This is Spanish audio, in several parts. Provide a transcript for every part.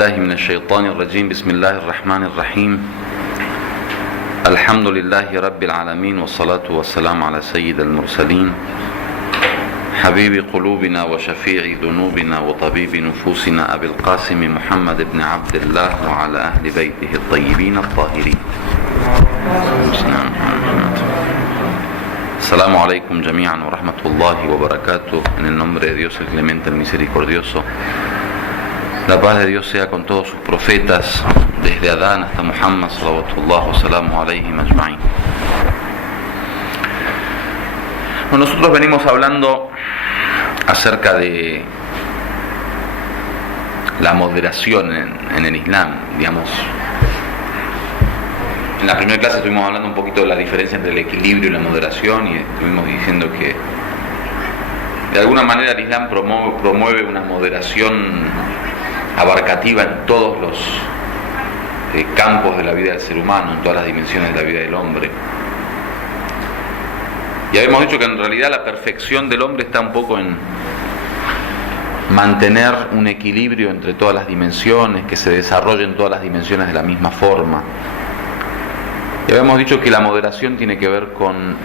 بالله من الشيطان الرجيم بسم الله الرحمن الرحيم الحمد لله رب العالمين والصلاة والسلام على سيد المرسلين حبيب قلوبنا وشفيع ذنوبنا وطبيب نفوسنا أبي القاسم محمد بن عبد الله وعلى أهل بيته الطيبين الطاهرين. Assalamu alaikum jami'an wa rahmatullahi wa barakatuh. En el nombre de Dios el clemente, el misericordioso, la paz de Dios sea con todos sus profetas, desde Adán hasta Muhammad salawatullah wa salamu alayhi majma'in. Bueno, nosotros venimos hablando acerca de la moderación en el Islam, digamos. En la primera clase estuvimos hablando un poquito de la diferencia entre el equilibrio y la moderación, y estuvimos diciendo que de alguna manera el Islam promueve una moderación abarcativa en todos los campos de la vida del ser humano, en todas las dimensiones de la vida del hombre. Y habíamos dicho que en realidad la perfección del hombre está un poco en mantener un equilibrio entre todas las dimensiones, que se desarrollen todas las dimensiones de la misma forma. Y habíamos dicho que la moderación tiene que ver con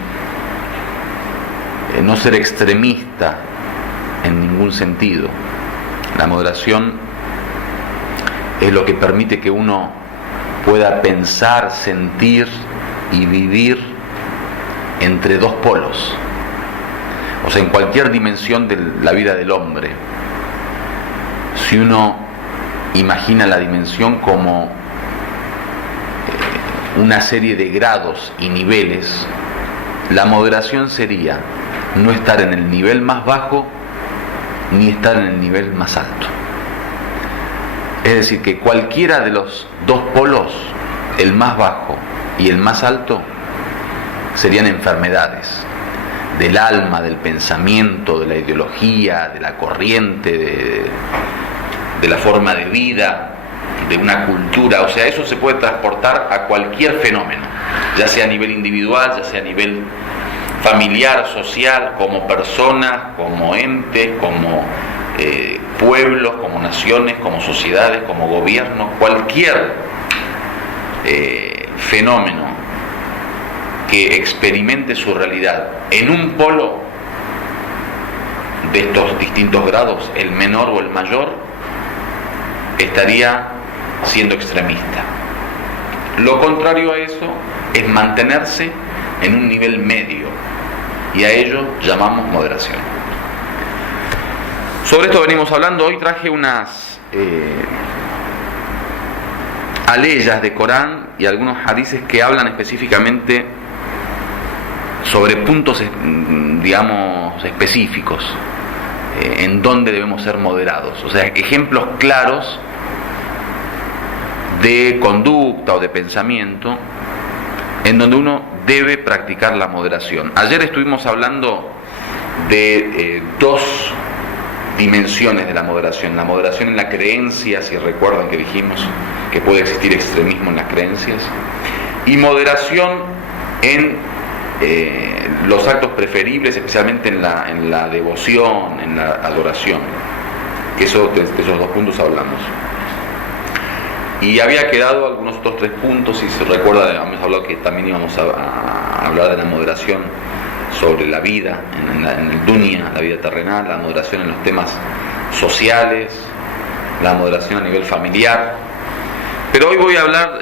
no ser extremista en ningún sentido. La moderación es lo que permite que uno pueda pensar, sentir y vivir entre dos polos, o sea, en cualquier dimensión de la vida del hombre. Si uno imagina la dimensión como una serie de grados y niveles, la moderación sería no estar en el nivel más bajo ni estar en el nivel más alto. Es decir, que cualquiera de los dos polos, el más bajo y el más alto, serían enfermedades del alma, del pensamiento, de la ideología, de la corriente, de la forma de vida, de una cultura. O sea, eso se puede transportar a cualquier fenómeno, ya sea a nivel individual, ya sea a nivel familiar, social, como personas, como entes, como pueblos, como naciones, como sociedades, como gobiernos. Cualquier fenómeno que experimente su realidad en un polo de estos distintos grados, el menor o el mayor, estaría siendo extremista. Lo contrario a eso es mantenerse en un nivel medio, y a ello llamamos moderación. Sobre esto venimos hablando. Hoy traje unas aleyas de Corán y algunos hadices que hablan específicamente sobre puntos, digamos, específicos, en donde debemos ser moderados, o sea, ejemplos claros de conducta o de pensamiento en donde uno debe practicar la moderación. Ayer estuvimos hablando de dos dimensiones de la moderación en la creencia, si recuerdan que dijimos que puede existir extremismo en las creencias, y moderación en los actos preferibles, especialmente en la devoción, en la adoración, que de esos dos puntos hablamos. Y había quedado algunos otros tres puntos, si se recuerda, habíamos hablado que también íbamos a hablar de la moderación sobre la vida, en el dunya, la vida terrenal, la moderación en los temas sociales, la moderación a nivel familiar. Pero hoy voy a hablar,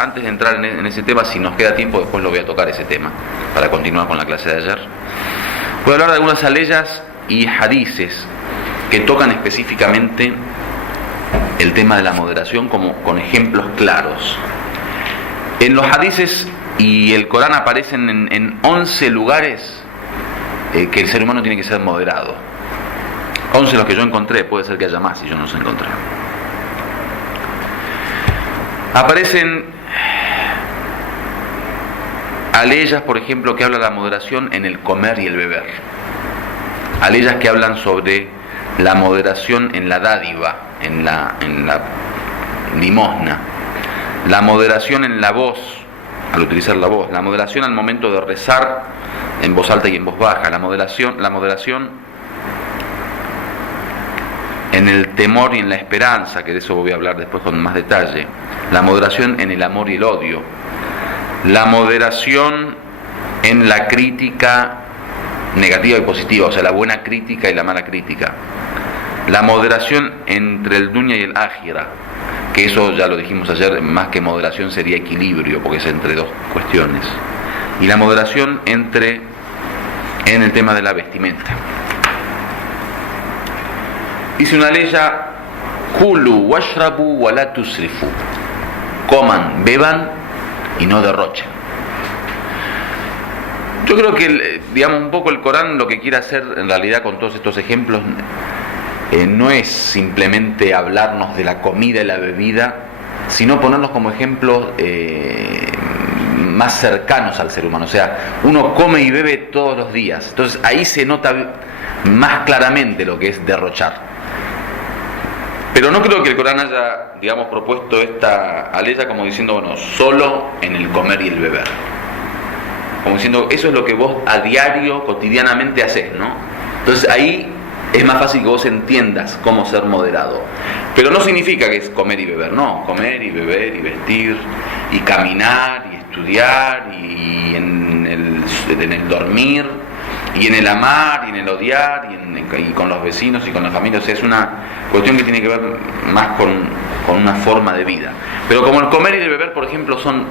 antes de entrar en ese tema, si nos queda tiempo, después lo voy a tocar ese tema, para continuar con la clase de ayer. Voy a hablar de algunas aleyas y hadices que tocan específicamente el tema de la moderación, como con ejemplos claros. En los hadices y el Corán aparecen en 11 lugares que el ser humano tiene que ser moderado. 11 los que yo encontré, puede ser que haya más si yo no los encontré. Aparecen aleyas, por ejemplo, que hablan de la moderación en el comer y el beber. Aleyas que hablan sobre la moderación en la dádiva, en la limosna. La moderación en la voz, al utilizar la voz. La moderación al momento de rezar en voz alta y en voz baja. La moderación en el temor y en la esperanza, que de eso voy a hablar después con más detalle, la moderación en el amor y el odio, la moderación en la crítica negativa y positiva, o sea, la buena crítica y la mala crítica, la moderación entre el dunya y el ájira, que eso ya lo dijimos ayer, más que moderación sería equilibrio, porque es entre dos cuestiones, y la moderación en el tema de la vestimenta. Dice una ley: Kulu washrabu wa la tusrifu. Coman, beban y no derrochen. Yo creo que, digamos, un poco el Corán lo que quiere hacer en realidad con todos estos ejemplos no es simplemente hablarnos de la comida y la bebida, sino ponernos como ejemplos más cercanos al ser humano. O sea, uno come y bebe todos los días, entonces ahí se nota más claramente lo que es derrochar. Pero no creo que el Corán haya, digamos, propuesto esta aleya como diciendo, bueno, solo en el comer y el beber. Como diciendo, eso es lo que vos a diario, cotidianamente haces, ¿no? Entonces ahí es más fácil que vos entiendas cómo ser moderado. Pero no significa que es comer y beber, no. Comer y beber y vestir y caminar y estudiar y en el dormir y en el amar y en el odiar y con los vecinos y con la familia. O sea, es una cuestión que tiene que ver más con una forma de vida. Pero como el comer y el beber, por ejemplo, son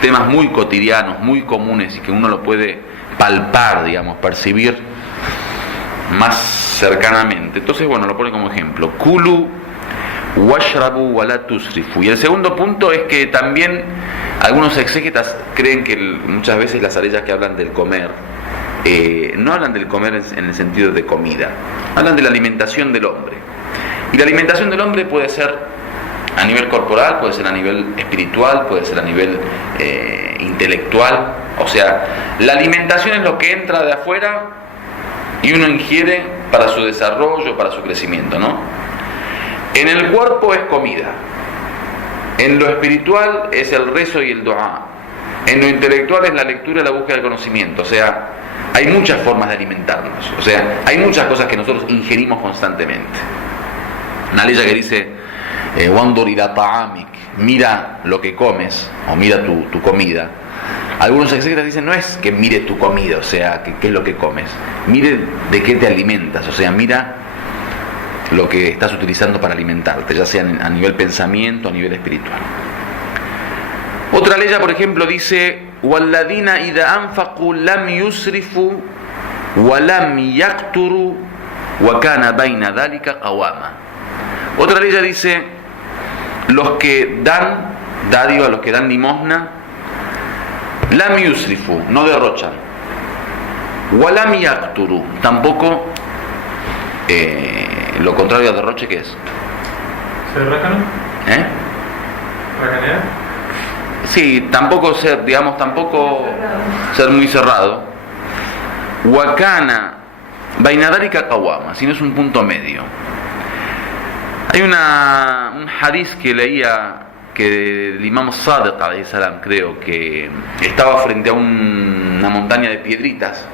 temas muy cotidianos, muy comunes y que uno lo puede palpar, digamos, percibir más cercanamente. Entonces, bueno, lo pone como ejemplo: Kulu washrabu wa la tusrifu. Y el segundo punto es que también algunos exégetas creen que muchas veces las aleyas que hablan del comer no hablan del comer en el sentido de comida, hablan de la alimentación del hombre. Y la alimentación del hombre puede ser a nivel corporal, puede ser a nivel espiritual, puede ser a nivel intelectual. O sea, la alimentación es lo que entra de afuera y uno ingiere para su desarrollo, para su crecimiento, ¿no? En el cuerpo es comida, en lo espiritual es el rezo y el dua, en lo intelectual es la lectura y la búsqueda del conocimiento. O sea, hay muchas formas de alimentarnos, o sea, hay muchas cosas que nosotros ingerimos constantemente. Una ley que dice: Wandur ila ta'amik, mira lo que comes, o mira tu comida. Algunos exégetas dicen, no es que mire tu comida, o sea, qué es lo que comes, mire de qué te alimentas, o sea, mira lo que estás utilizando para alimentarte, ya sea a nivel pensamiento, a nivel espiritual. Otra ley, por ejemplo, dice: Walladina idha anfaqu lam yusrifu wa lam yaqturu wa kana baina dhalika qawama. Otra ley dice: los que dan dádiva, los que dan limosna, lam yusrifu, no derrochan, wa lam yaqturu, tampoco lo contrario a derroche, ¿qué es? ¿Ser rácano? ¿Racanear? Sí, tampoco ser, digamos, tampoco ser muy cerrado. Wakana bainadar y kawama, sino es un punto medio. Hay un hadith que leía que el imam Sadiq alayhi salam, creo que estaba frente a una montaña de piedras.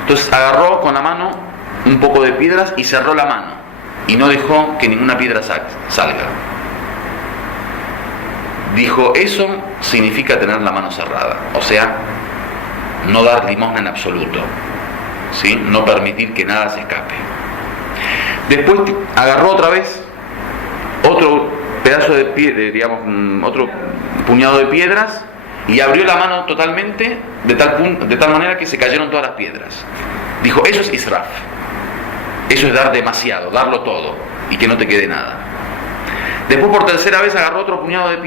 Entonces agarró con la mano un poco de piedras y cerró la mano y no dejó que ninguna piedra salga. Dijo, eso significa tener la mano cerrada, o sea, no dar limosna en absoluto, ¿sí? No permitir que nada se escape. Después agarró otra vez otro pedazo de piedra, digamos, otro puñado de piedras, y abrió la mano totalmente de tal manera que se cayeron todas las piedras. Dijo, eso es israf, eso es dar demasiado, darlo todo y que no te quede nada. Después por tercera vez agarró otro puñado de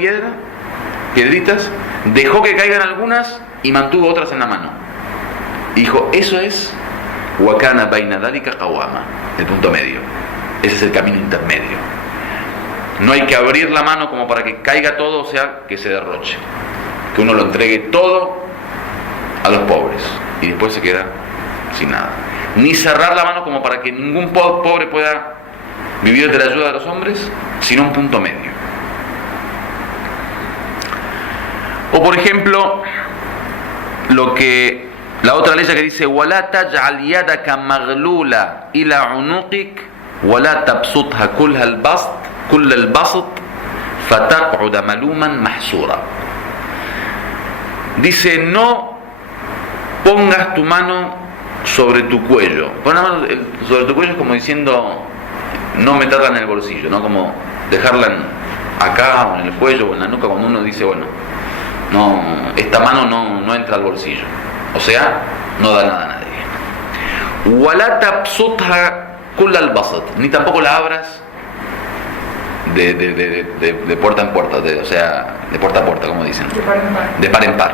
piedritas, dejó que caigan algunas y mantuvo otras en la mano. Y dijo, eso es wakana baina dhalika qawama, el punto medio. Ese es el camino intermedio. No hay que abrir la mano como para que caiga todo, o sea, que se derroche. Que uno lo entregue todo a los pobres y después se queda sin nada. Ni cerrar la mano como para que ningún pobre pueda vivir de la ayuda de los hombres, sino un punto medio. O por ejemplo, la otra ley que dice: "Wala taj'al yadaka maghlula ila unuqik وَلَا تَبْسُطْهَا كُلَّ الْبَسْطِ فَتَقْعُدَ مَلُومًا مَحْسُورًا. Dice, no pongas tu mano sobre tu cuello. Pon la mano sobre tu cuello es como diciendo, no meterla en el bolsillo, ¿no? Como dejarla acá o en el cuello o en la nuca, cuando uno dice, bueno, no, esta mano no entra al bolsillo. O sea, no da nada a nadie. وَلَا تَبْسُطْهَا كُلَّ الْبَسْطِ. Ni tampoco la abras de puerta en puerta, o sea, de puerta a puerta, como dicen. De par en par.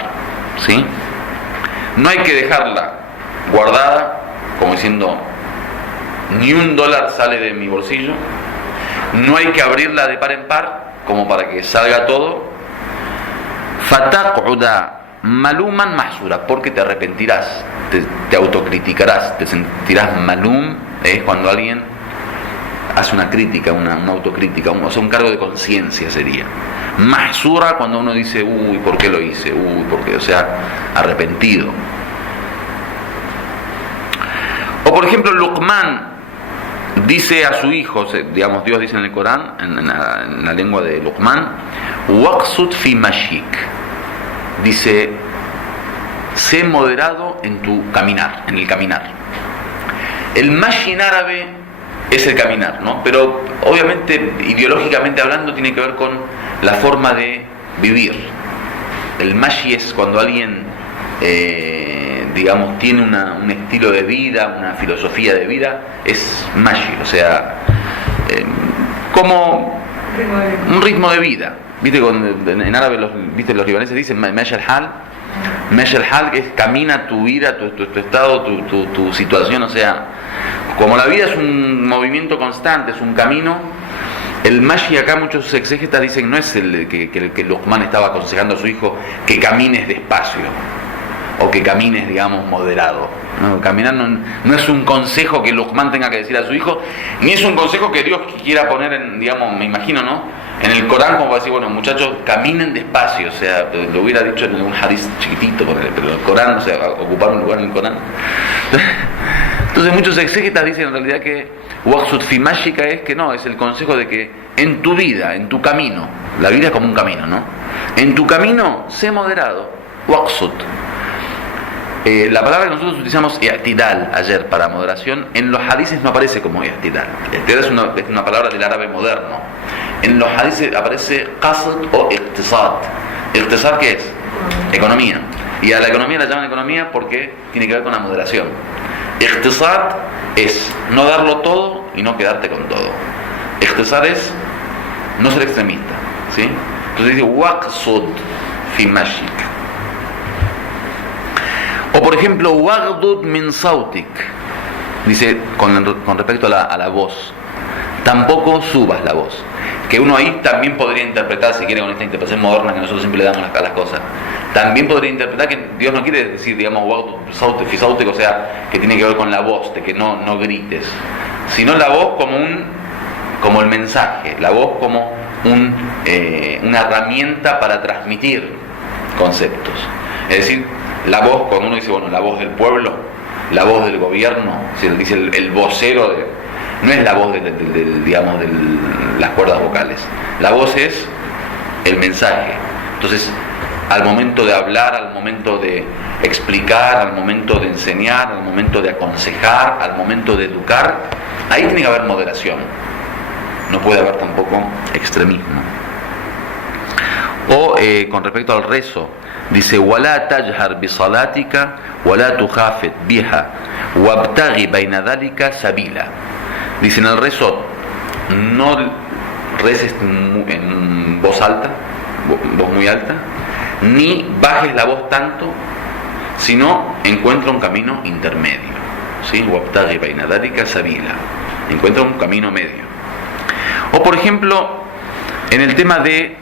¿Sí? No hay que dejarla guardada, como diciendo, ni $1 sale de mi bolsillo. No hay que abrirla de par en par, como para que salga todo. فَتَقْعُدَ مَلُومًا مَحْسُورًا, porque te arrepentirás, te autocriticarás, te sentirás malum. Es cuando alguien hace una crítica, una autocrítica, o sea, un cargo de conciencia sería. Mahsura, cuando uno dice, uy, ¿por qué lo hice? Uy, ¿por qué? O sea, arrepentido. O por ejemplo, Luqman dice a su hijo, digamos, Dios dice en el Corán, en la lengua de Luqman, waqsud fi mashik. Dice, sé moderado en tu caminar, en el caminar. El mashi en árabe es el caminar, ¿no? Pero obviamente, ideológicamente hablando, tiene que ver con la forma de vivir. El mashi es cuando alguien, digamos, tiene un estilo de vida, una filosofía de vida, es mashi, o sea, como un ritmo de vida. ¿Viste? En árabe los libaneses dicen mashi al-hal. Mashi al-hal es camina tu vida, tu estado, tu situación, o sea, como la vida es un movimiento constante, es un camino. El mashi acá, muchos exégetas dicen, no es el que Luqman estaba aconsejando a su hijo que camines despacio o que camines, digamos, moderado. No, caminar no es un consejo que Luqman tenga que decir a su hijo, ni es un consejo que Dios quiera poner en, digamos, me imagino, ¿no?, en el Corán, como para decir, bueno, muchachos, caminen despacio. O sea, lo hubiera dicho en un hadith chiquitito, pero el Corán, o sea, ocupar un lugar en el Corán. Entonces muchos exégetas dicen en realidad que waqsud fi mashika es que no, es el consejo de que en tu vida, en tu camino, la vida es como un camino, ¿no? En tu camino, sé moderado, waqsud. La palabra que nosotros utilizamos i'tidal ayer para moderación, en los hadices no aparece como i'tidal. I'tidal es una palabra del árabe moderno. En los hadices aparece qasd o iqtisad. ¿Iqtisad qué es? Economía. Y a la economía la llaman economía porque tiene que ver con la moderación. Iqtisad es no darlo todo y no quedarte con todo. Iqtisad es no ser extremista, ¿sí? Entonces dice waqsud fi mashik. O por ejemplo, waghdud min sautik. Dice con respecto a la voz. Tampoco subas la voz. Que uno ahí también podría interpretar, si quiere, con esta interpretación moderna que nosotros siempre le damos a las cosas. También podría interpretar que Dios no quiere decir, digamos, waghdud fi sautik, o sea, que tiene que ver con la voz, de que no grites. Sino la voz como el mensaje. La voz como una herramienta para transmitir conceptos. Es decir, la voz, cuando uno dice, bueno, la voz del pueblo, la voz del gobierno, si dice el vocero, no es la voz digamos, de las cuerdas vocales. La voz es el mensaje. Entonces, al momento de hablar, al momento de explicar, al momento de enseñar, al momento de aconsejar, al momento de educar, ahí tiene que haber moderación. No puede haber tampoco extremismo. O con respecto al rezo, dice وَلَا تَجْهَرْ بِصَلَاتِكَ وَلَا تُخَافِتْ بِهَا وَابْتَغِ بَيْنَ ذَلِكَ سَبِيلًا. Dice en el rezo, no reces en voz alta, voz muy alta, ni bajes la voz tanto, sino encuentra un camino intermedio, ¿sí? وَابْتَغِ بَيْنَ ذَلِكَ سَبِيلًا. Encuentra un camino medio. O por ejemplo, en el tema de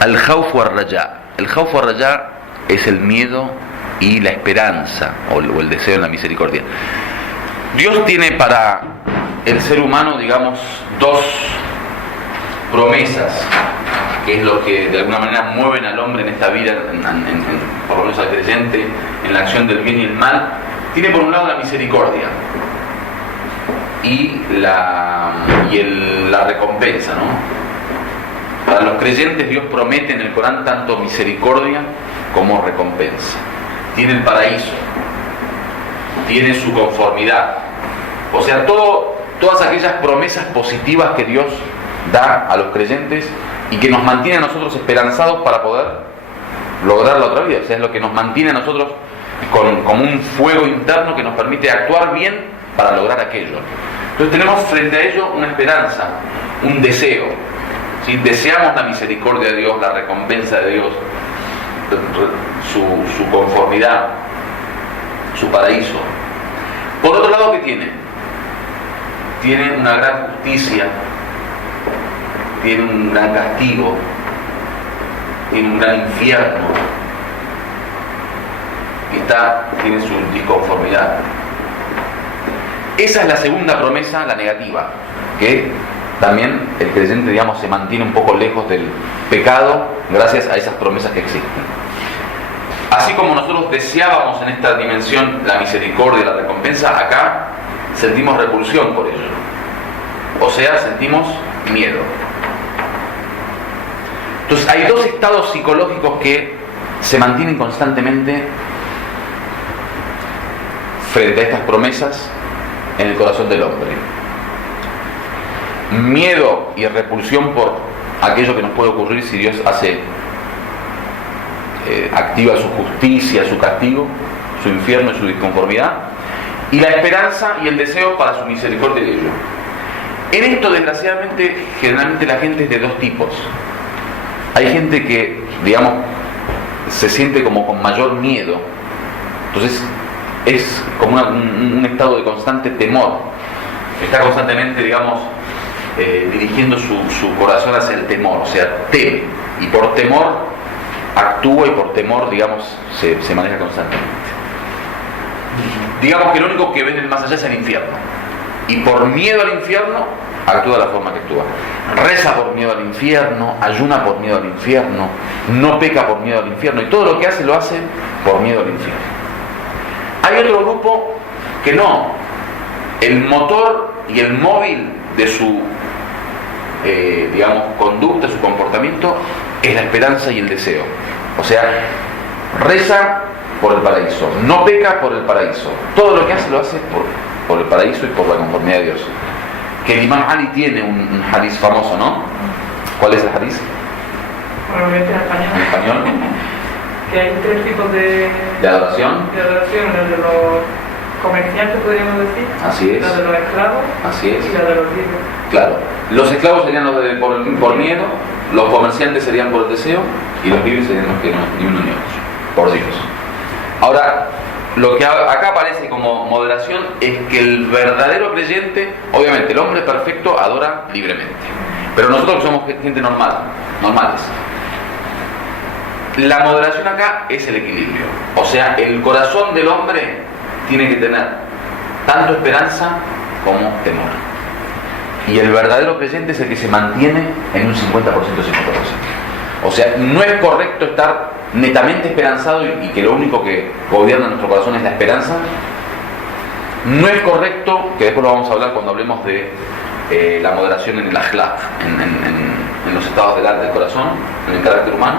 al-khawf wa ar-raja. El khawf wa ar-raja es el miedo y la esperanza, o el deseo en la misericordia. Dios tiene para el ser humano, digamos, dos promesas, que es lo que de alguna manera mueven al hombre en esta vida, por lo menos al creyente, en la acción del bien y el mal. Tiene por un lado la misericordia. y la recompensa, ¿no? Para los creyentes Dios promete en el Corán tanto misericordia como recompensa. Tiene el paraíso, tiene su conformidad, o sea, todas aquellas promesas positivas que Dios da a los creyentes y que nos mantiene a nosotros esperanzados para poder lograr la otra vida. O sea, es lo que nos mantiene a nosotros como un fuego interno que nos permite actuar bien para lograr aquello. Entonces tenemos frente a ello una esperanza, un deseo, ¿sí? Deseamos la misericordia de Dios, la recompensa de Dios, su conformidad, su paraíso. Por otro lado, ¿qué tiene? Tiene una gran justicia, tiene un gran castigo, tiene un gran infierno, y tiene su disconformidad. Esa es la segunda promesa, la negativa, que también el creyente, digamos, se mantiene un poco lejos del pecado gracias a esas promesas que existen. Así como nosotros deseábamos en esta dimensión la misericordia y la recompensa, acá sentimos repulsión por ello. O sea, sentimos miedo. Entonces hay dos estados psicológicos que se mantienen constantemente frente a estas promesas en el corazón del hombre. Miedo y repulsión por aquello que nos puede ocurrir si Dios activa su justicia, su castigo, su infierno y su disconformidad, y la esperanza y el deseo para su misericordia y ello. En esto, desgraciadamente, generalmente la gente es de dos tipos. Hay gente que, digamos, se siente como con mayor miedo, entonces es como un estado de constante temor, está constantemente, digamos, dirigiendo su corazón hacia el temor, o sea, teme, y por temor actúa y por temor, digamos, se maneja constantemente. Digamos que lo único que ven en el más allá es el infierno, y por miedo al infierno actúa de la forma que actúa. Reza por miedo al infierno, ayuna por miedo al infierno, no peca por miedo al infierno, y todo lo que hace lo hace por miedo al infierno. Hay otro grupo que no, el motor y el móvil de su digamos, conducta, su comportamiento es la esperanza y el deseo. O sea, reza por el paraíso, no peca por el paraíso, todo lo que hace lo hace por el paraíso y por la conformidad de Dios. Que el Imam Ali tiene un hadiz famoso, ¿no? ¿Cuál es el hadiz? Probablemente en español. ¿En español? Que hay tres tipos de adoración. De adoración, la de los comerciantes, podríamos decir. Así es. La de los esclavos. Así es. Y la de los libres. Claro. Los esclavos serían los por miedo, los comerciantes serían por el deseo, y los libres serían los que no, ni uno ni otro, por Dios. Ahora, lo que acá aparece como moderación es que el verdadero creyente, obviamente el hombre perfecto adora libremente, pero nosotros que somos gente normales, la moderación acá es el equilibrio. O sea, el corazón del hombre tiene que tener tanto esperanza como temor, y el verdadero creyente es el que se mantiene en un 50%, 50%. O sea, no es correcto estar netamente esperanzado y que lo único que gobierna nuestro corazón es la esperanza. No es correcto, que después lo vamos a hablar cuando hablemos de la moderación en el akhlaq, en los estados del corazón, en el carácter humano.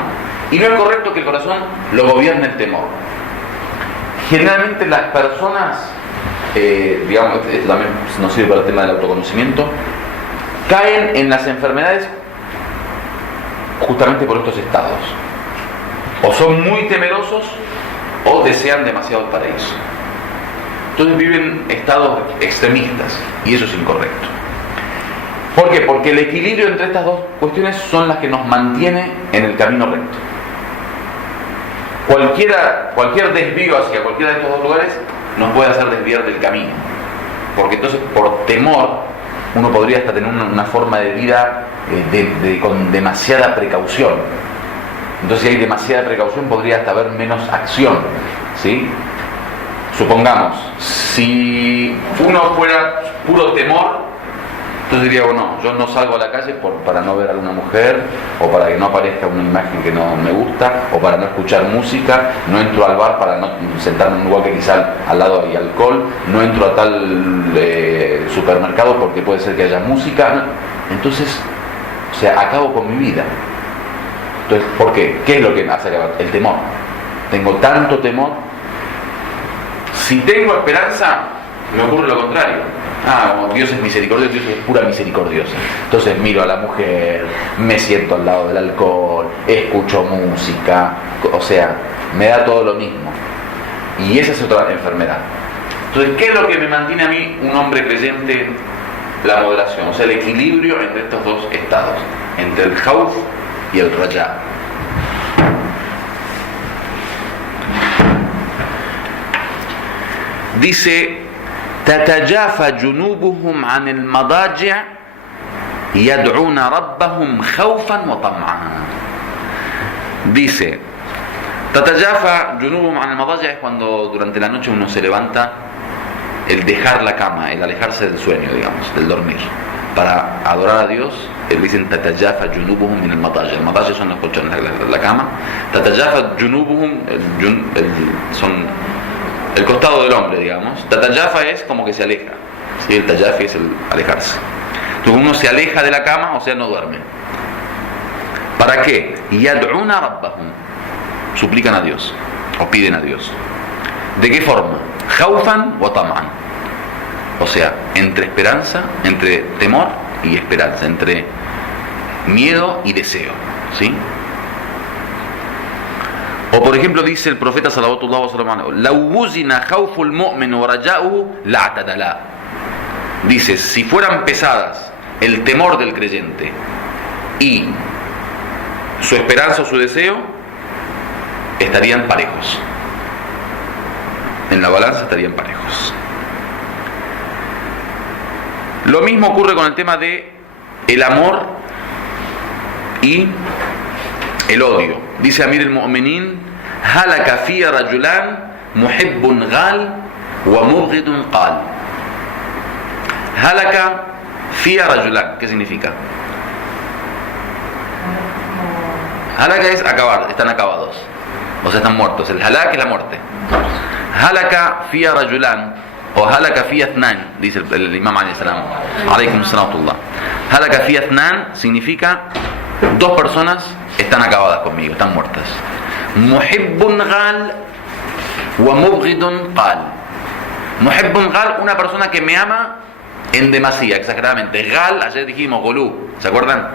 Y no es correcto que el corazón lo gobierne el temor. Generalmente las personas, digamos, esto también nos sirve para el tema del autoconocimiento, caen en las enfermedades justamente por estos estados. O son muy temerosos o desean demasiado el paraíso. Entonces viven estados extremistas, y eso es incorrecto. ¿Por qué? Porque el equilibrio entre estas dos cuestiones son las que nos mantiene en el camino recto. Cualquier desvío hacia cualquiera de estos dos lugares nos puede hacer desviar del camino, porque entonces por temor uno podría hasta tener una forma de vida con demasiada precaución. Entonces, si hay demasiada precaución, podría hasta haber menos acción, ¿sí? Supongamos, si uno fuera puro temor, Entonces diría, bueno, yo no salgo a la calle para no ver a una mujer, o para que no aparezca una imagen que no me gusta, o para no escuchar música, no entro al bar para no sentarme en un lugar que quizá al lado hay alcohol, no entro a tal supermercado porque puede ser que haya música. Entonces, o sea, acabo con mi vida. Entonces, ¿por qué? ¿Qué es lo que hace acabar? El temor. Tengo tanto temor. Si tengo esperanza, me ocurre lo contrario. Dios es misericordioso, Dios es pura misericordiosa. Entonces miro a la mujer, me siento al lado del alcohol, escucho música, o sea, me da todo lo mismo. Y esa es otra enfermedad. Entonces, ¿qué es lo que me mantiene a mí un hombre creyente? La moderación, o sea, el equilibrio entre estos dos estados, entre el khawf y el raja. Dice: تتجافى جنوبهم عن المضاجع يدعون ربهم خوفا وطمعا. Dice, تتجافى جنوبهم عن المضاجع es cuando durante la noche uno se levanta, el dejar la cama, el alejarse del sueño, digamos, del dormir, para adorar a Dios. Dicen تتجافى جنوبهم من المضاجع. El madaja son los colchones de la cama. تتجافى جنوبهم son el costado del hombre, digamos. Tatayafa es como que se aleja, ¿sí? El tayafi es el alejarse. Entonces uno se aleja de la cama, o sea, no duerme. ¿Para qué? Yad'una rabbahum, suplican a Dios o piden a Dios. ¿De qué forma? Khawfan wa tam'an, o sea, entre esperanza, entre temor y esperanza, entre miedo y deseo, ¿sí? O por ejemplo dice el profeta sallallahu alaihi wasallam: "Law wuzina khawful mu'min wa raja'uhu la'tadala". Dice, si fueran pesadas el temor del creyente y su esperanza o su deseo, estarían parejos. En la balanza estarían parejos. Lo mismo ocurre con el tema de el amor y el odio. Dice Amir al-Mu'minin: halaka fiya rajulan muhibbun ghal wa mubghidun qal. Halaka fiya rajulan, ¿qué significa? Halaka es acabar, están acabados, o sea, están muertos. El halak es la muerte. Halaka fiya rajulan, o halaka fiya thnan, dice el Imam alayhi salam. Alaykum salatullah. Halaka fiya thnan significa dos personas están acabadas conmigo, están muertas. Muhibbun ghal wa mubghidun qal. Muhibbun ghal, una persona que me ama en demasía, exageradamente. Ghal, ayer dijimos gulú, ¿se acuerdan?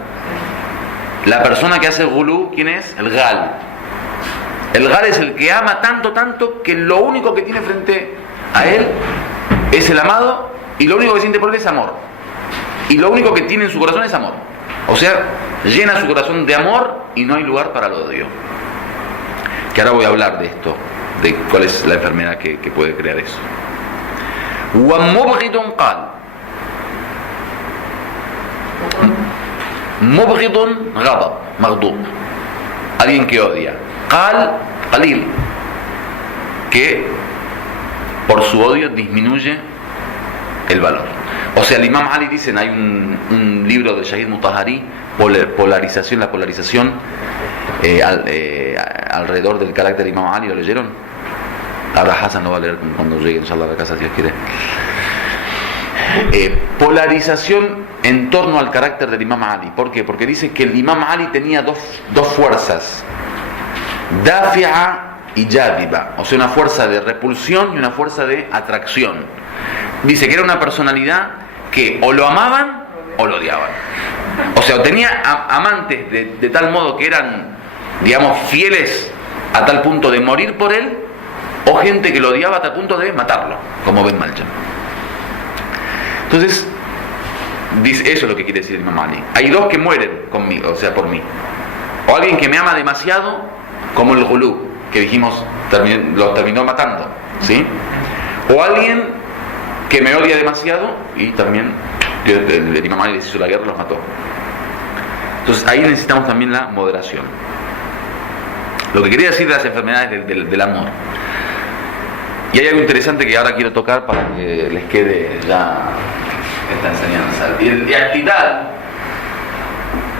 La persona que hace gulú, ¿quién es? El ghal. El ghal es el que ama tanto, tanto, que lo único que tiene frente a él es el amado, y lo único que siente por él es amor. Y lo único que tiene en su corazón es amor. O sea, llena su corazón de amor y no hay lugar para el odio. Que ahora voy a hablar de esto, de cuál es la enfermedad que puede crear eso. Wa mubghidun qal. Mubghidun ghadab, maghdub. Alguien que odia. Qal, qalil, que por su odio disminuye el valor. O sea, el Imam Ali dicen, hay un libro de Shahid Mutahari, polarización, la polarización alrededor del carácter de Imam Ali, ¿lo leyeron? Ahora Hassan lo va a leer cuando llegue inshallah a la casa, si Dios quiere. Polarización en torno al carácter del Imam Ali. ¿Por qué? Porque dice que el Imam Ali tenía dos fuerzas, dafi'a y jadiba, o sea, una fuerza de repulsión y una fuerza de atracción. Dice que era una personalidad que o lo amaban o lo odiaban. O sea, tenía amantes de tal modo que eran, digamos, fieles a tal punto de morir por él, o gente que lo odiaba a tal punto de matarlo, como Ben Maljan. Entonces, dice, eso es lo que quiere decir el Imam Ali. Hay dos que mueren conmigo, o sea, por mí. O alguien que me ama demasiado, como el Gulú, que dijimos, lo terminó matando, ¿sí? O alguien que me odia demasiado y también el Imam Ali les hizo la guerra, los mató. Entonces ahí necesitamos también la moderación. Lo que quería decir de las enfermedades del amor. Y hay algo interesante que ahora quiero tocar para que les quede ya esta enseñanza. Y el i'tidal,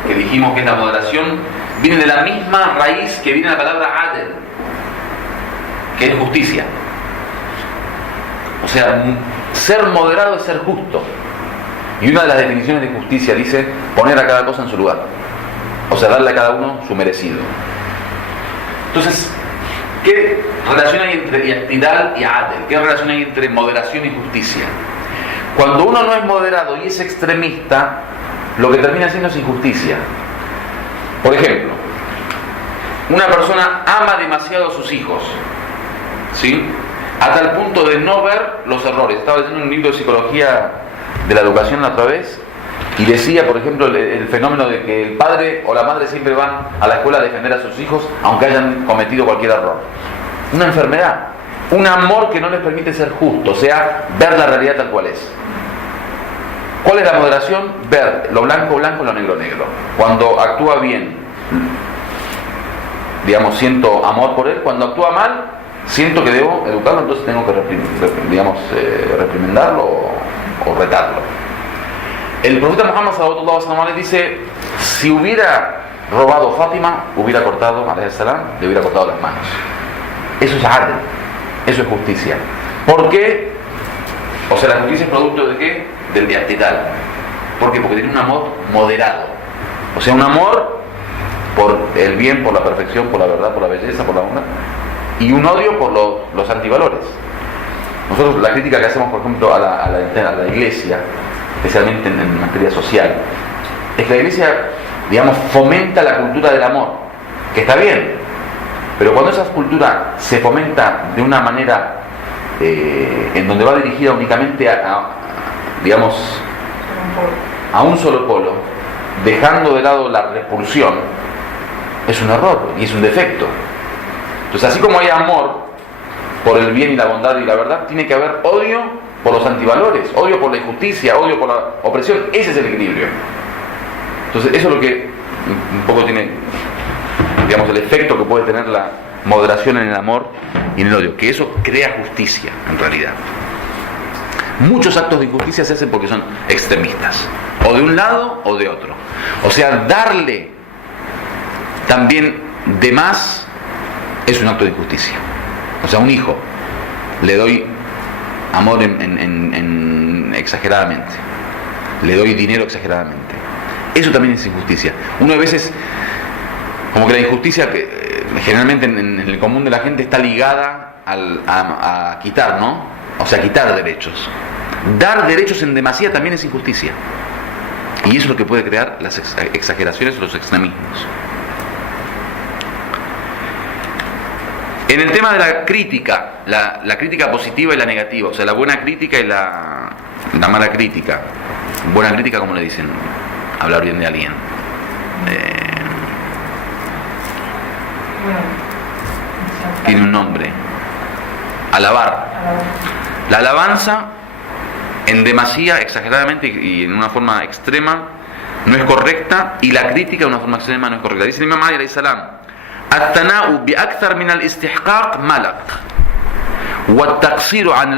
que dijimos que es la moderación, viene de la misma raíz que viene la palabra adl, que es justicia. O sea, ser moderado es ser justo. Y una de las definiciones de justicia dice poner a cada cosa en su lugar. O sea, darle a cada uno su merecido. Entonces, ¿qué relación hay entre i'tidal y adl? ¿Qué relación hay entre moderación y justicia? Cuando uno no es moderado y es extremista, lo que termina haciendo es injusticia. Por ejemplo, una persona ama demasiado a sus hijos, ¿sí?, a tal punto de no ver los errores. Estaba leyendo un libro de psicología de la educación la otra vez y decía, por ejemplo, el fenómeno de que el padre o la madre siempre van a la escuela a defender a sus hijos aunque hayan cometido cualquier error. Una enfermedad, un amor que no les permite ser justo, o sea, ver la realidad tal cual es. ¿Cuál es la moderación? Ver lo blanco blanco, lo negro negro. Cuando actúa bien, digamos, siento amor por él. Cuando actúa mal, siento que debo educarlo, entonces tengo que reprimendarlo o retarlo. El profeta Muhammad sallallahu alaihi wasallam dice: si hubiera robado Fátima, hubiera cortado, alayhi salam, le hubiera cortado las manos. Eso es adl, eso es justicia. ¿Por qué? O sea, la justicia es producto de ¿qué? Del i'tidal. ¿Por qué? Porque tiene un amor moderado. O sea, un amor por el bien, por la perfección, por la verdad, por la belleza, por la honra, y un odio por los antivalores. Nosotros, la crítica que hacemos, por ejemplo, a la iglesia, especialmente en materia social, es que la iglesia, digamos, fomenta la cultura del amor, que está bien, pero cuando esa cultura se fomenta de una manera en donde va dirigida únicamente digamos, a un solo polo, dejando de lado la repulsión, es un error y es un defecto. Entonces, así como hay amor por el bien y la bondad y la verdad, tiene que haber odio por los antivalores, odio por la injusticia, odio por la opresión. Ese es el equilibrio. Entonces, eso es lo que un poco tiene, digamos, el efecto que puede tener la moderación en el amor y en el odio, que eso crea justicia en realidad. Muchos actos de injusticia se hacen porque son extremistas, o de un lado o de otro. O sea, darle también de más es un acto de injusticia. O sea, a un hijo le doy amor exageradamente, le doy dinero exageradamente. Eso también es injusticia. Uno a veces, como que la injusticia generalmente en el común de la gente está ligada a quitar, ¿no? O sea, quitar derechos. Dar derechos en demasía también es injusticia. Y eso es lo que puede crear las exageraciones o los extremismos. En el tema de la crítica, la crítica positiva y la negativa, o sea, la buena crítica y la mala crítica. Buena crítica, ¿cómo le dicen? Hablar bien de alguien. Tiene un nombre. Alabar. La alabanza en demasía, exageradamente y en una forma extrema no es correcta, y la crítica de una forma extrema no es correcta. Dice el Imam Ali alayhi salam: الثناء بأكثر من الاستحقاق ملق والتقصير عن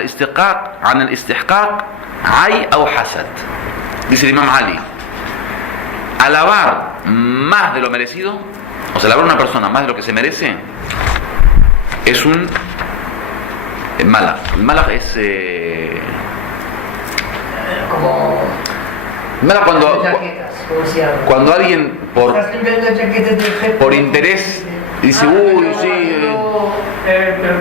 الاستحقاق عي أو حسد. Dice el Imam Ali: alabar más de lo merecido, o sea, alabar a una persona más de lo que se merece, es un malaj. El malaj es como malaj cuando alguien por interés dice: uy, sí,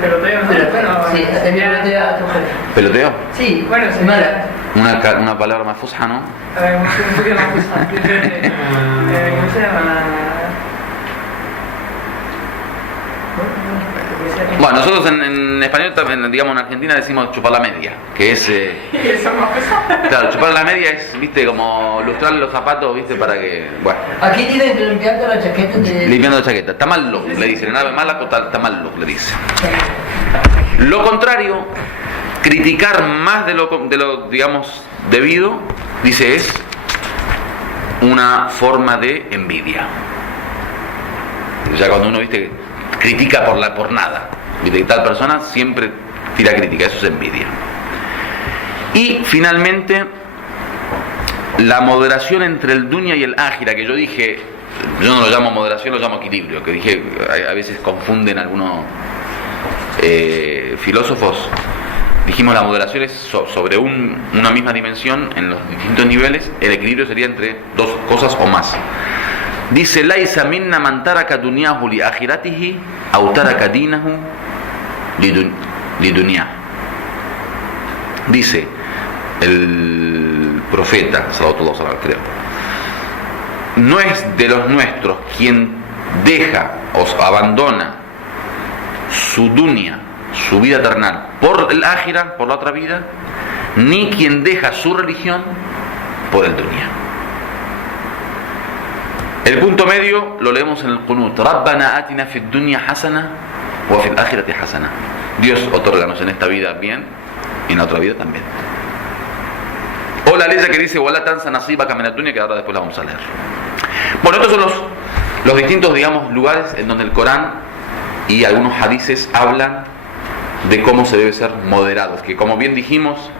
Peloteo, ¿no? sí, atentamente a tu jefe. ¿peloteo? Sí, Bueno, sí. mala. Una palabra más fusha, ¿no? Un poquito más justa. ¿Cómo se llama? Bueno, nosotros en español también, digamos, en Argentina decimos chupar la media, que es Eso más pesado. claro, chupar la media es, viste, como lustrarle los zapatos, viste, para que, bueno, Aquí tienen que limpiarte la chaqueta de... limpiando la chaqueta. Tamallo, le dicen, en ave mala, tamallo, le dicen. Lo contrario, criticar más de lo digamos debido, dice, es una forma de envidia. Ya cuando uno, viste, critica por nada, viste que tal persona siempre tira crítica, eso es envidia. Y finalmente la moderación entre el dunya y el ájira, que yo dije, yo no lo llamo moderación, lo llamo equilibrio, que dije, a veces confunden algunos filósofos. Dijimos la moderación es sobre una misma dimensión en los distintos niveles, el equilibrio sería entre dos cosas o más. Dice, laisa minna man taraka dunyahu li akhiratihi aw taraka dinahu li dunyah. Dice el profeta, sallallahu alaihi wasallam, creo, no es de los nuestros quien deja o abandona su dunya, su vida terrenal, por el ájira, por la otra vida, ni quien deja su religión por el dunya. El punto medio lo leemos en el Qunut. Rabbana atina fid dunya hasana wa fil akhirati hasana. Dios, otórganos en esta vida bien y en la otra vida también. O la ley que dice wala tansa nasibaka min ad-dunya, que ahora después la vamos a leer. Bueno, estos son los distintos, digamos, lugares en donde el Corán y algunos hadices hablan de cómo se debe ser moderados, que como bien dijimos,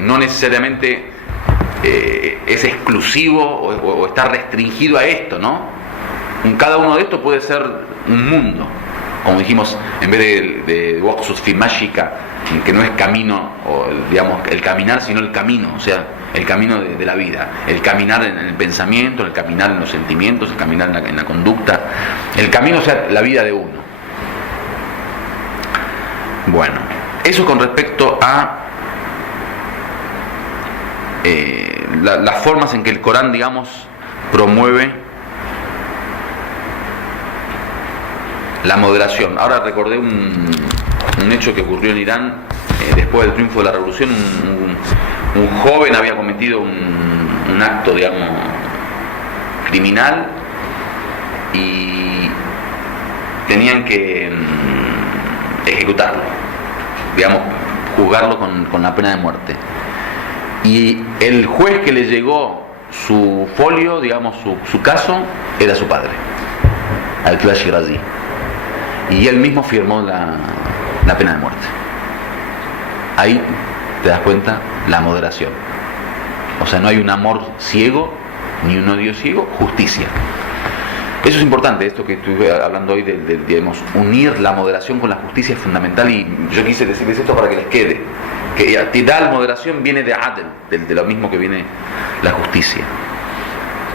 no necesariamente es exclusivo o está restringido a esto, ¿no? Cada uno de estos puede ser un mundo, como dijimos, en vez de waqsus fi mashika, que no es camino, o digamos el caminar, sino el camino, o sea, el camino de la vida, el caminar en el pensamiento, el caminar en los sentimientos, el caminar en la conducta, el camino, o sea, la vida de uno. Bueno, eso con respecto a las formas en que el Corán, digamos, promueve la moderación. Ahora recordé un hecho que ocurrió en Irán después del triunfo de la revolución. Un joven había cometido un acto, digamos, criminal y tenían que ejecutarlo, digamos, juzgarlo con la pena de muerte. Y el juez que le llegó su folio, digamos, su caso, era su padre, Ayatollah Shirazi. Y él mismo firmó la pena de muerte. Ahí te das cuenta la moderación. O sea, no hay un amor ciego ni un odio ciego, justicia. Eso es importante, esto que estuve hablando hoy de digamos, unir la moderación con la justicia es fundamental, y yo quise decirles esto para que les quede. Que Tidal, moderación, viene de Adel, de lo mismo que viene la justicia,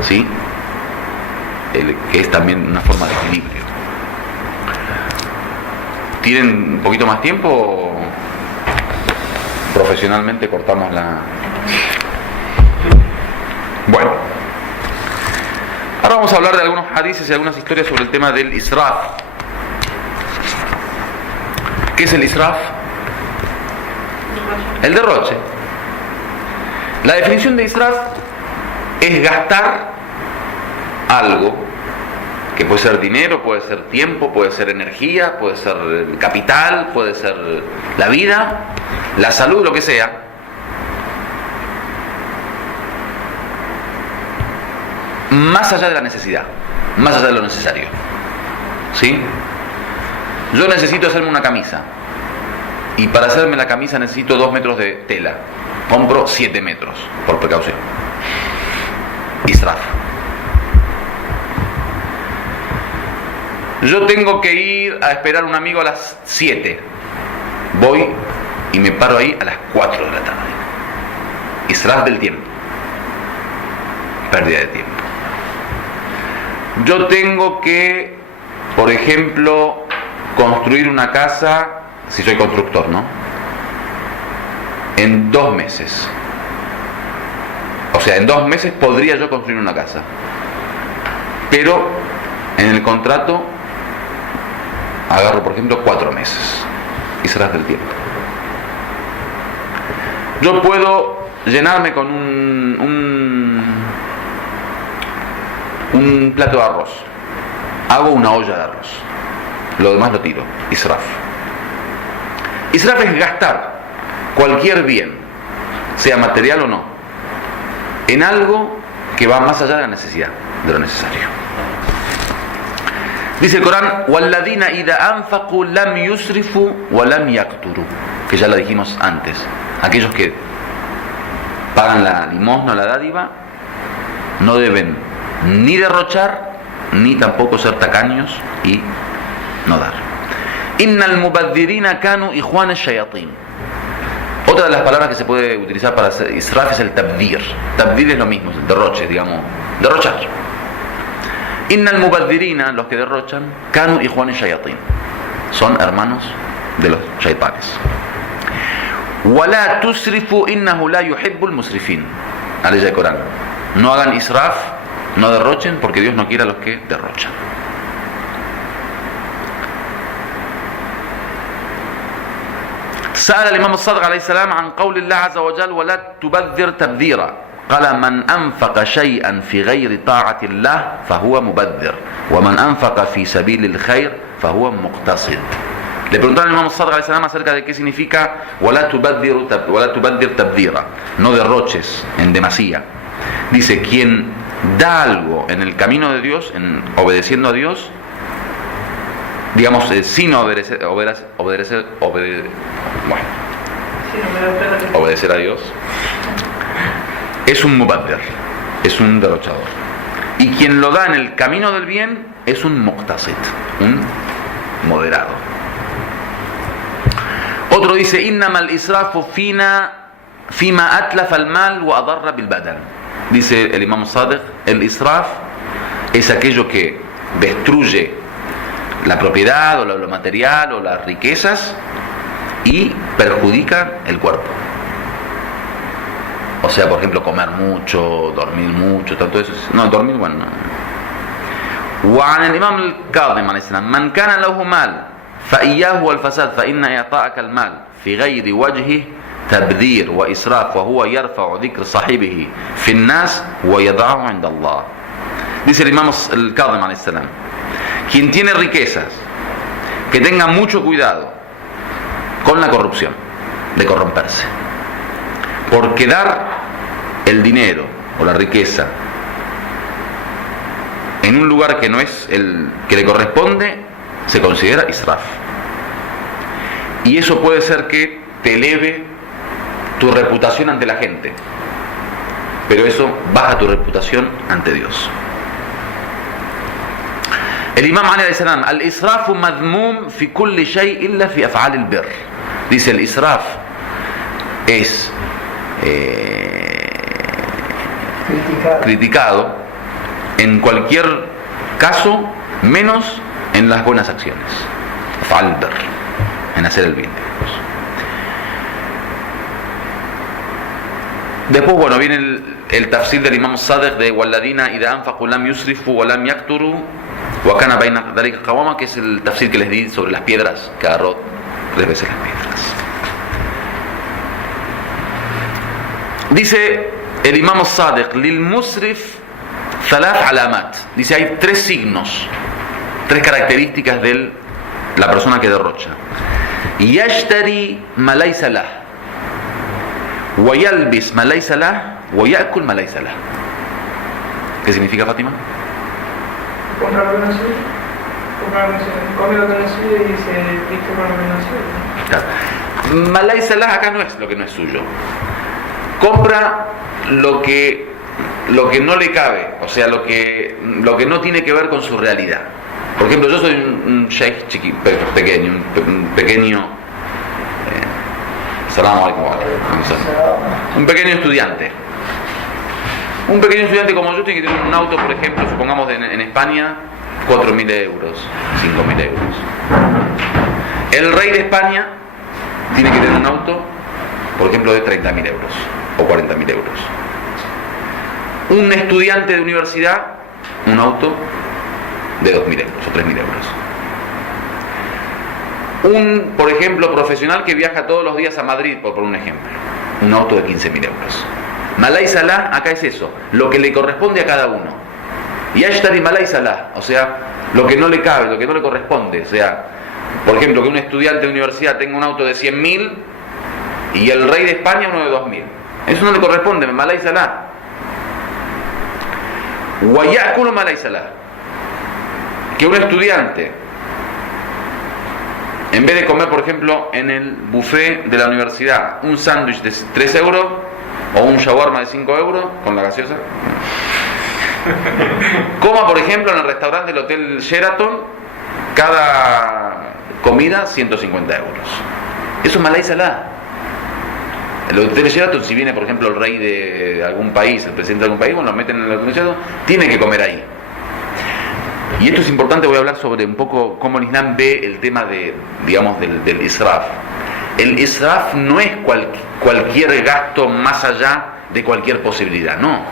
¿sí? Que es también una forma de equilibrio. ¿Tienen un poquito más tiempo o profesionalmente cortamos la...? Bueno, ahora vamos a hablar de algunos hadices y algunas historias sobre el tema del israf. ¿Qué es el israf? El derroche. La definición de israf es gastar algo, que puede ser dinero, puede ser tiempo, puede ser energía, puede ser capital, puede ser la vida, la salud, lo que sea, más allá de la necesidad, más allá de lo necesario. ¿Sí? Yo necesito hacerme una camisa, y para hacerme la camisa necesito 2 metros de tela. Compro 7 metros, por precaución. Israf. Yo tengo que ir a esperar a un amigo a las 7. Voy y me paro ahí a las 4 de la tarde. Israf del tiempo. Pérdida de tiempo. Yo tengo que, por ejemplo, construir una casa, si soy constructor, ¿no? En 2 meses. O sea, en 2 meses podría yo construir una casa. Pero en el contrato agarro, por ejemplo, 4 meses. Israf del tiempo. Yo puedo llenarme con un plato de arroz. Hago una olla de arroz. Lo demás lo tiro. Israf. Israf es gastar cualquier bien, sea material o no, en algo que va más allá de la necesidad, de lo necesario. Dice el Corán: "Walladina idha anfaqu lam yusrifu wa lam yaqturu", que ya lo dijimos antes. Aquellos que pagan la limosna o la dádiva, no deben ni derrochar, ni tampoco ser tacaños y no dar. Innal mubadhirina kanu ikhwan ash-shayatin. Otra de las palabras que se puede utilizar para hacer israf es el tabdir. Tabdir es lo mismo, es el derroche, digamos, derrochar. Innal mubadhirina, los que derrochan, kanu ikhwan ash-shayatin, son hermanos de los shaitanes. Wala tusrifu innahu la yuhibbul musrifin. La ley del Corán. No hagan israf, no derrochen, porque Dios no quiere a los que derrochan. سأل الإمام الصادق عليه السلام عن قول الله عز وجل ولا تبذر تبذيرا قال من أنفق شيئا في غير طاعة الله فهو مبذر ومن أنفق في سبيل الخير فهو مقتصد. Le preguntaron al Imam Sadiq alayhi salam acerca de qué significa ولا تبذر تبذيرا, no derroches en demasía. Dice, quien da algo en el camino de Dios, obedeciendo a Dios, digamos, sin obedecer a Dios, es un mubaddir, es un derrochador. Y quien lo da en el camino del bien es un muqtasid, un moderado. Otro dice, innamal israfu fima atlafa al mal wa adarra bil badan. Dice el Imam Sadiq, el israf es aquello que destruye la propiedad o lo material o las riquezas y perjudica el cuerpo. O sea, por ejemplo, comer mucho, dormir mucho, tanto eso. No, dormir, bueno, no. وعن الإمام الكاظم عليه السلام من كان له مال فإياه والفساد فإن إعطاءك المال في غير وجهه تبذير وإسراف وهو يرفع ذكر صاحبه في الناس ويضعه عند الله. Dice el Imam el-Kadhim alayhi salam, quien tiene riquezas, que tenga mucho cuidado con la corrupción, de corromperse, porque dar el dinero o la riqueza en un lugar que no es el que le corresponde se considera israf, y eso puede ser que te eleve tu reputación ante la gente, pero eso baja tu reputación ante Dios. El Imam Ali alayhi salam, al-israfu madmum fi kulli shay illa fi af'al al-birr. Dice, el israf es criticado en cualquier caso, menos en las buenas acciones. Af'al al-birr, en hacer el bien. Después, bueno, viene el tafsir del Imam Sadiq de Walladina idha anfaqu lam yusrifu wa lam yakturu wa kana bayna dhalika qawama, que es el tafsir que les di sobre las piedras, que agarró 3 veces las piedras. Dice el Imam Sadiq, lil musrif thalath alamat. Dice, hay 3 signos, 3 características de la persona que derrocha. Yashtari ma laysa lah, وَيَلْبِسْ مَا لَيْسَ لَهُ وَيَأْكُلْ مَا لَيْسَ لَهُ. ¿Qué significa, Fátima? Comprar lo que no es suyo, come lo que no es suyo y se viste con lo que no es suyo. Ma laysa lah acá no es lo que no es suyo. Compra lo que no le cabe, o sea, lo que no tiene que ver con su realidad. Por ejemplo, yo soy un sheikh pequeño, un pequeño un pequeño estudiante. Un pequeño estudiante como yo tiene que tener un auto, por ejemplo, supongamos en España, 4.000 euros, 5.000 euros. El rey de España tiene que tener un auto, por ejemplo, de 30.000 euros o 40.000 euros. Un estudiante de universidad, un auto de 2.000 euros o 3.000 euros. Un, por ejemplo, profesional que viaja todos los días a Madrid, por un ejemplo, un auto de 15.000 euros. Malay Salah, acá es eso, lo que le corresponde a cada uno. Y Ashtari Malay Salah, o sea, lo que no le cabe, lo que no le corresponde. O sea, por ejemplo, que un estudiante de universidad tenga un auto de 100.000 y el rey de España uno de 2.000. Eso no le corresponde, Malay Salah. Wayakulu Malay Salah. Que un estudiante, en vez de comer, por ejemplo, en el buffet de la universidad un sándwich de 3 euros, o un shawarma de 5 euros con la gaseosa. Coma, por ejemplo, en el restaurante del Hotel Sheraton, cada comida 150 euros. Eso es Malay Salah. El Hotel Sheraton, si viene, por ejemplo, el rey de algún país, el presidente de algún país, bueno, lo meten en el Hotel Sheraton, tiene que comer ahí. Y esto es importante, voy a hablar sobre un poco cómo el Islam ve el tema de, digamos, del israf. El israf no es cualquier gasto más allá de cualquier posibilidad, no.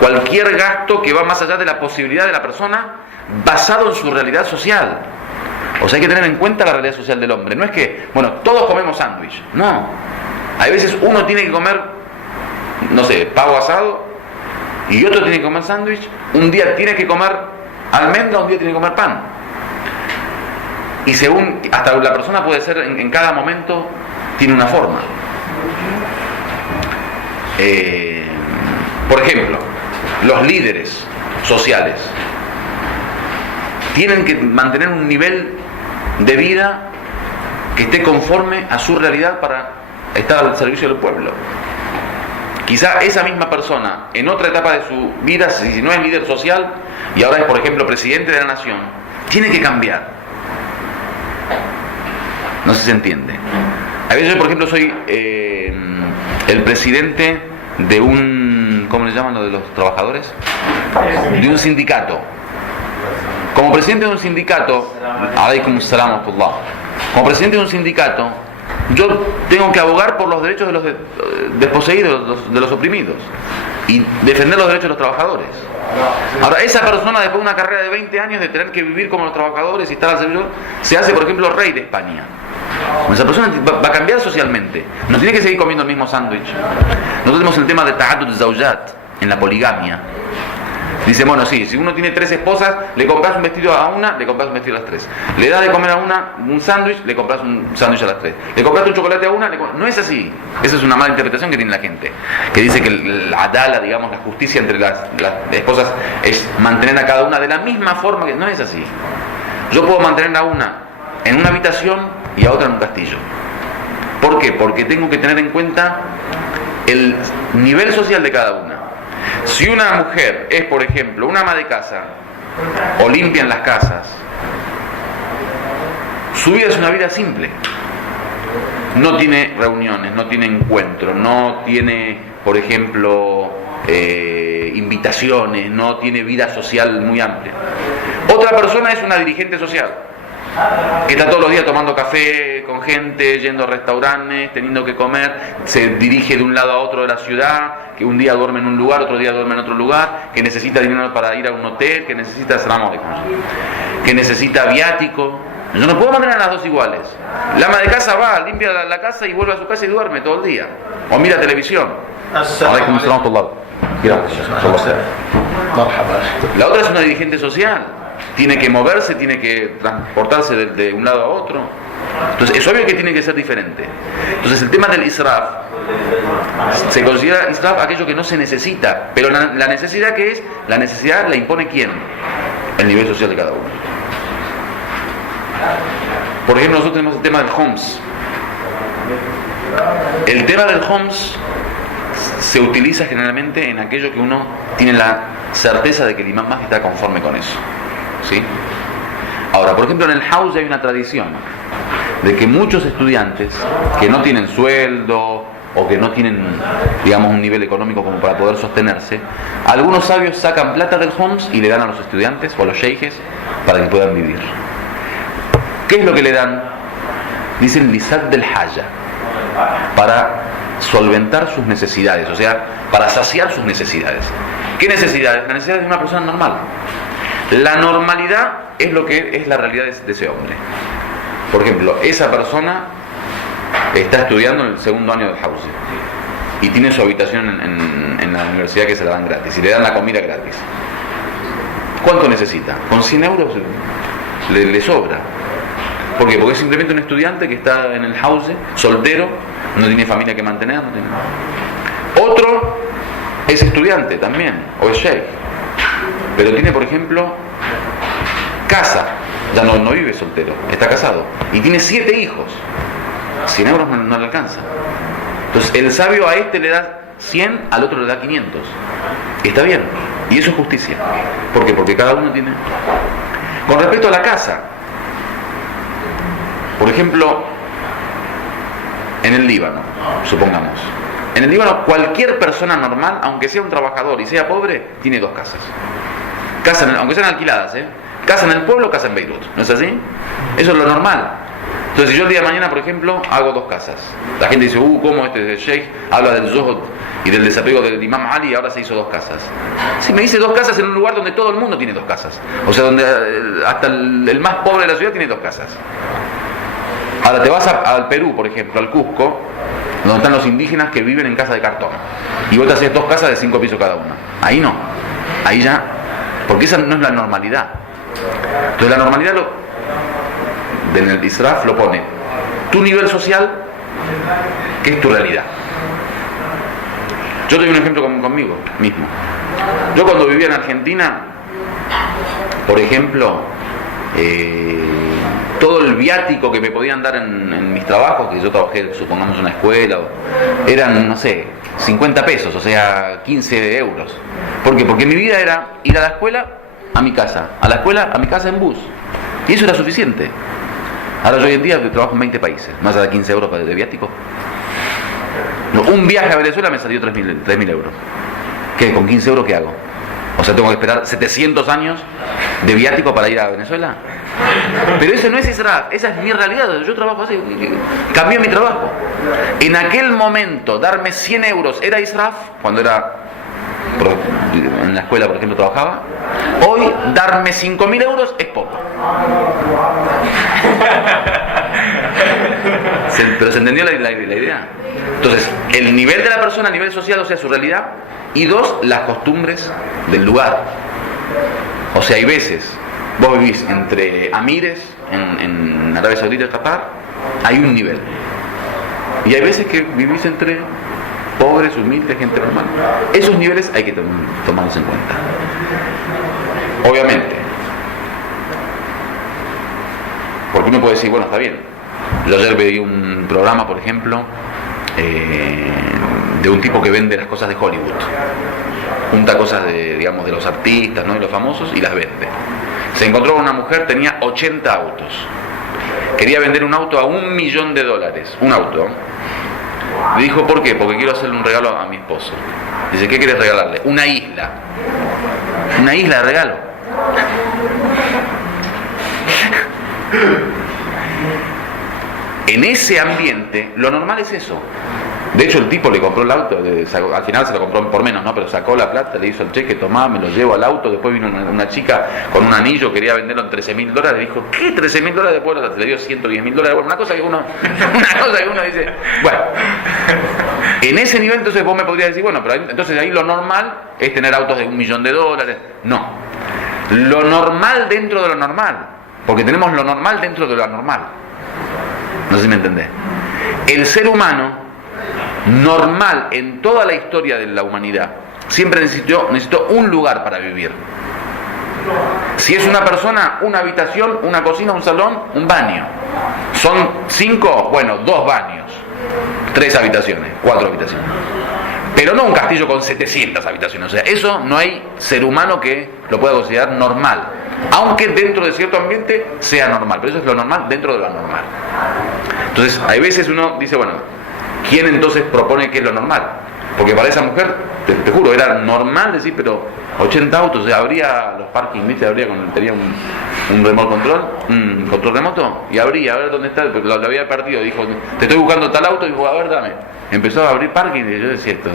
Cualquier gasto que va más allá de la posibilidad de la persona basado en su realidad social. O sea, hay que tener en cuenta la realidad social del hombre. No es que, bueno, todos comemos sándwich. No. Hay veces uno tiene que comer, no sé, pavo asado, y otro tiene que comer sándwich. Un día tiene que comer almendra, un día tiene que comer pan. Y según, hasta la persona puede ser en cada momento, tiene una forma. Por ejemplo, los líderes sociales tienen que mantener un nivel de vida que esté conforme a su realidad para estar al servicio del pueblo. Quizá esa misma persona, en otra etapa de su vida, si no es líder social y ahora es, por ejemplo, presidente de la nación, tiene que cambiar. No sé si se entiende. A veces yo, por ejemplo, soy el presidente de un, ¿cómo le llaman lo de los trabajadores? De un sindicato. Como presidente de un sindicato, alaikum salam wa rahmatullah. Como presidente de un sindicato, yo tengo que abogar por los derechos de los desposeídos, de los oprimidos, y defender los derechos de los trabajadores. Ahora, esa persona, después de una carrera de 20 años de tener que vivir como los trabajadores y estar al servicio, se hace, por ejemplo, rey de España. Esa persona va a cambiar socialmente. No tiene que seguir comiendo el mismo sándwich. Nosotros tenemos el tema de ta'addud zawjat en la poligamia. Dice, bueno, sí, si uno tiene 3 esposas, le compras un vestido a una, le compras un vestido a las 3. Le das de comer a una un sándwich, le compras un sándwich a las 3. Le compras un chocolate a una, no es así. Esa es una mala interpretación que tiene la gente, que dice que la adala, digamos, la justicia entre las esposas es mantener a cada una de la misma forma, que no es así. Yo puedo mantener a una en una habitación y a otra en un castillo. ¿Por qué? Porque tengo que tener en cuenta el nivel social de cada una. Si una mujer es, por ejemplo, una ama de casa o limpia en las casas, su vida es una vida simple. No tiene reuniones, no tiene encuentros, no tiene, por ejemplo, invitaciones, no tiene vida social muy amplia. Otra persona es una dirigente social, que está todos los días tomando café con gente, yendo a restaurantes, teniendo que comer, se dirige de un lado a otro de la ciudad, que un día duerme en un lugar, otro día duerme en otro lugar, que necesita dinero para ir a un hotel, que necesita que necesita viático. Yo no puedo mantener a las dos iguales. La ama de casa va, limpia la casa y vuelve a su casa y duerme todo el día, o mira televisión. La otra es una dirigente social. Tiene que moverse, tiene que transportarse de un lado a otro. Entonces es obvio que tiene que ser diferente. Entonces el tema del israf, se considera israf aquello que no se necesita, pero la necesidad, que es, la necesidad la impone ¿quién? El nivel social de cada uno. Por ejemplo, nosotros tenemos el tema del homs. El tema del homs se utiliza generalmente en aquello que uno tiene la certeza de que el imán más está conforme con eso. ¿Sí? Ahora, por ejemplo, en el house hay una tradición de que muchos estudiantes que no tienen sueldo o que no tienen, digamos, un nivel económico como para poder sostenerse, algunos sabios sacan plata del homs y le dan a los estudiantes o a los sheikhes para que puedan vivir. ¿Qué es lo que le dan? Dicen lisat del haya, para solventar sus necesidades, o sea, para saciar sus necesidades. ¿Qué necesidades? La necesidad de una persona normal. La normalidad es lo que es la realidad de ese hombre. Por ejemplo, esa persona está estudiando en el segundo año del house y tiene su habitación en la universidad, que se la dan gratis y le dan la comida gratis. ¿Cuánto necesita? Con 100 euros le sobra. ¿Por qué? Porque es simplemente un estudiante que está en el house, soltero, no tiene familia que mantener, no tiene nada. Otro es estudiante también, o es sheikh, pero tiene, por ejemplo, casa, ya no vive soltero, está casado, y tiene 7 hijos. 100 euros no le alcanza. Entonces el sabio a este le da 100, al otro le da 500. Y está bien. Y eso es justicia. ¿Por qué? Porque cada uno tiene... Con respecto a la casa, por ejemplo, en el Líbano, supongamos. En el Líbano, cualquier persona normal, aunque sea un trabajador y sea pobre, tiene 2 casas. Aunque sean alquiladas, casa en el pueblo, casa en Beirut. ¿No es así? Eso es lo normal. Entonces, si yo el día de mañana, por ejemplo, hago 2 casas. La gente dice, ¿cómo este sheikh habla del zuhud y del desapego del Imam Ali y ahora se hizo 2 casas? Si me dice 2 casas en un lugar donde todo el mundo tiene 2 casas. O sea, donde hasta el más pobre de la ciudad tiene 2 casas. Ahora te vas al Perú, por ejemplo, al Cusco, donde están los indígenas que viven en casa de cartón. Y vos te haces 2 casas de 5 pisos cada una. Ahí no. Ahí ya... Porque esa no es la normalidad. Entonces la normalidad en el israf lo pone tu nivel social, que es tu realidad. Yo te doy un ejemplo conmigo mismo. Yo cuando vivía en Argentina, por ejemplo, todo el viático que me podían dar en mis trabajos, que yo trabajé, supongamos, en una escuela, eran, no sé, 50 pesos, o sea, 15 euros. ¿Por qué? Porque mi vida era ir a la escuela, a mi casa, a la escuela, a mi casa en bus. Y eso era suficiente. Ahora yo hoy en día trabajo en 20 países, más allá de 15 euros de viático. No, un viaje a Venezuela me salió 3.000 euros. ¿Qué? ¿Con 15 euros qué hago? O sea, tengo que esperar 700 años de viático para ir a Venezuela. Pero eso no es israf, esa es mi realidad. Yo trabajo así, cambié mi trabajo. En aquel momento, darme 100 euros era israf, cuando era en la escuela, por ejemplo, trabajaba. Hoy, darme 5.000 euros es poco. Pero se entendió la idea. Entonces, el nivel de la persona, a nivel social, o sea, su realidad. Y 2, las costumbres del lugar. O sea, hay veces, vos vivís entre amires, en Arabia Saudita y Qatar, hay un nivel. Y hay veces que vivís entre pobres, humildes, gente normal. Esos niveles hay que tomarlos en cuenta. Obviamente. Porque uno puede decir, bueno, está bien. Yo ayer veía un programa, por ejemplo, de un tipo que vende las cosas de Hollywood. Junta cosas de los artistas, ¿no? Y los famosos, y las vende. Se encontró con una mujer, tenía 80 autos. Quería vender un auto a $1.000.000. Un auto. Le dijo, ¿por qué? Porque quiero hacerle un regalo a mi esposo. Dice, ¿qué quieres regalarle? Una isla. Una isla de regalo. En ese ambiente, lo normal es eso. De hecho, el tipo le compró el auto, al final se lo compró por menos, ¿no? Pero sacó la plata, le hizo el cheque, tomá, me lo llevo al auto. Después vino una chica con un anillo, quería venderlo en $13.000. Le dijo, ¿qué? $13.000. Después le dio $110.000. Bueno, una cosa que uno dice, bueno, en ese nivel, entonces vos me podrías decir, bueno, pero entonces ahí lo normal es tener autos de $1.000.000. No. Lo normal dentro de lo normal. Porque tenemos lo normal dentro de lo anormal. No sé si me entendés. El ser humano normal en toda la historia de la humanidad siempre necesitó un lugar para vivir. Si es una persona, una habitación, una cocina, un salón, un baño. Son 5, bueno, 2 baños, 3 habitaciones, 4 habitaciones. Pero no un castillo con 700 habitaciones. O sea, eso no hay ser humano que lo pueda considerar normal. Aunque dentro de cierto ambiente sea normal. Pero eso es lo normal dentro de lo anormal. Entonces, hay veces uno dice, bueno, ¿quién entonces propone que es lo normal? Porque para esa mujer, te juro, era normal decir, pero 80 autos, o sea, abría los parkings, ¿viste? Tenía un remote control, un control remoto, y abría, a ver dónde está, porque lo había perdido. Dijo, te estoy buscando tal auto, y dijo, a ver, dame. Empezó a abrir parking, y yo decía, está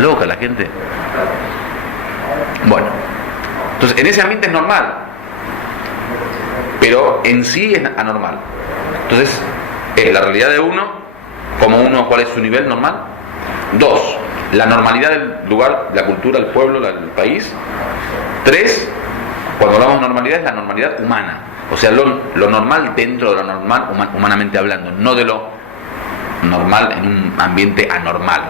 loca la gente. Bueno, entonces, en ese ambiente es normal, pero en sí es anormal. Entonces, es la realidad de uno, cuál es su nivel normal. 2, la normalidad del lugar, la cultura, el pueblo, el país. 3, cuando hablamos de normalidad, es la normalidad humana. O sea, lo normal dentro de lo normal, humanamente hablando, no de lo normal en un ambiente anormal.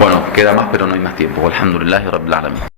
Bueno, queda más, pero no hay más tiempo. Alhamdulillah Rabbil Alamin.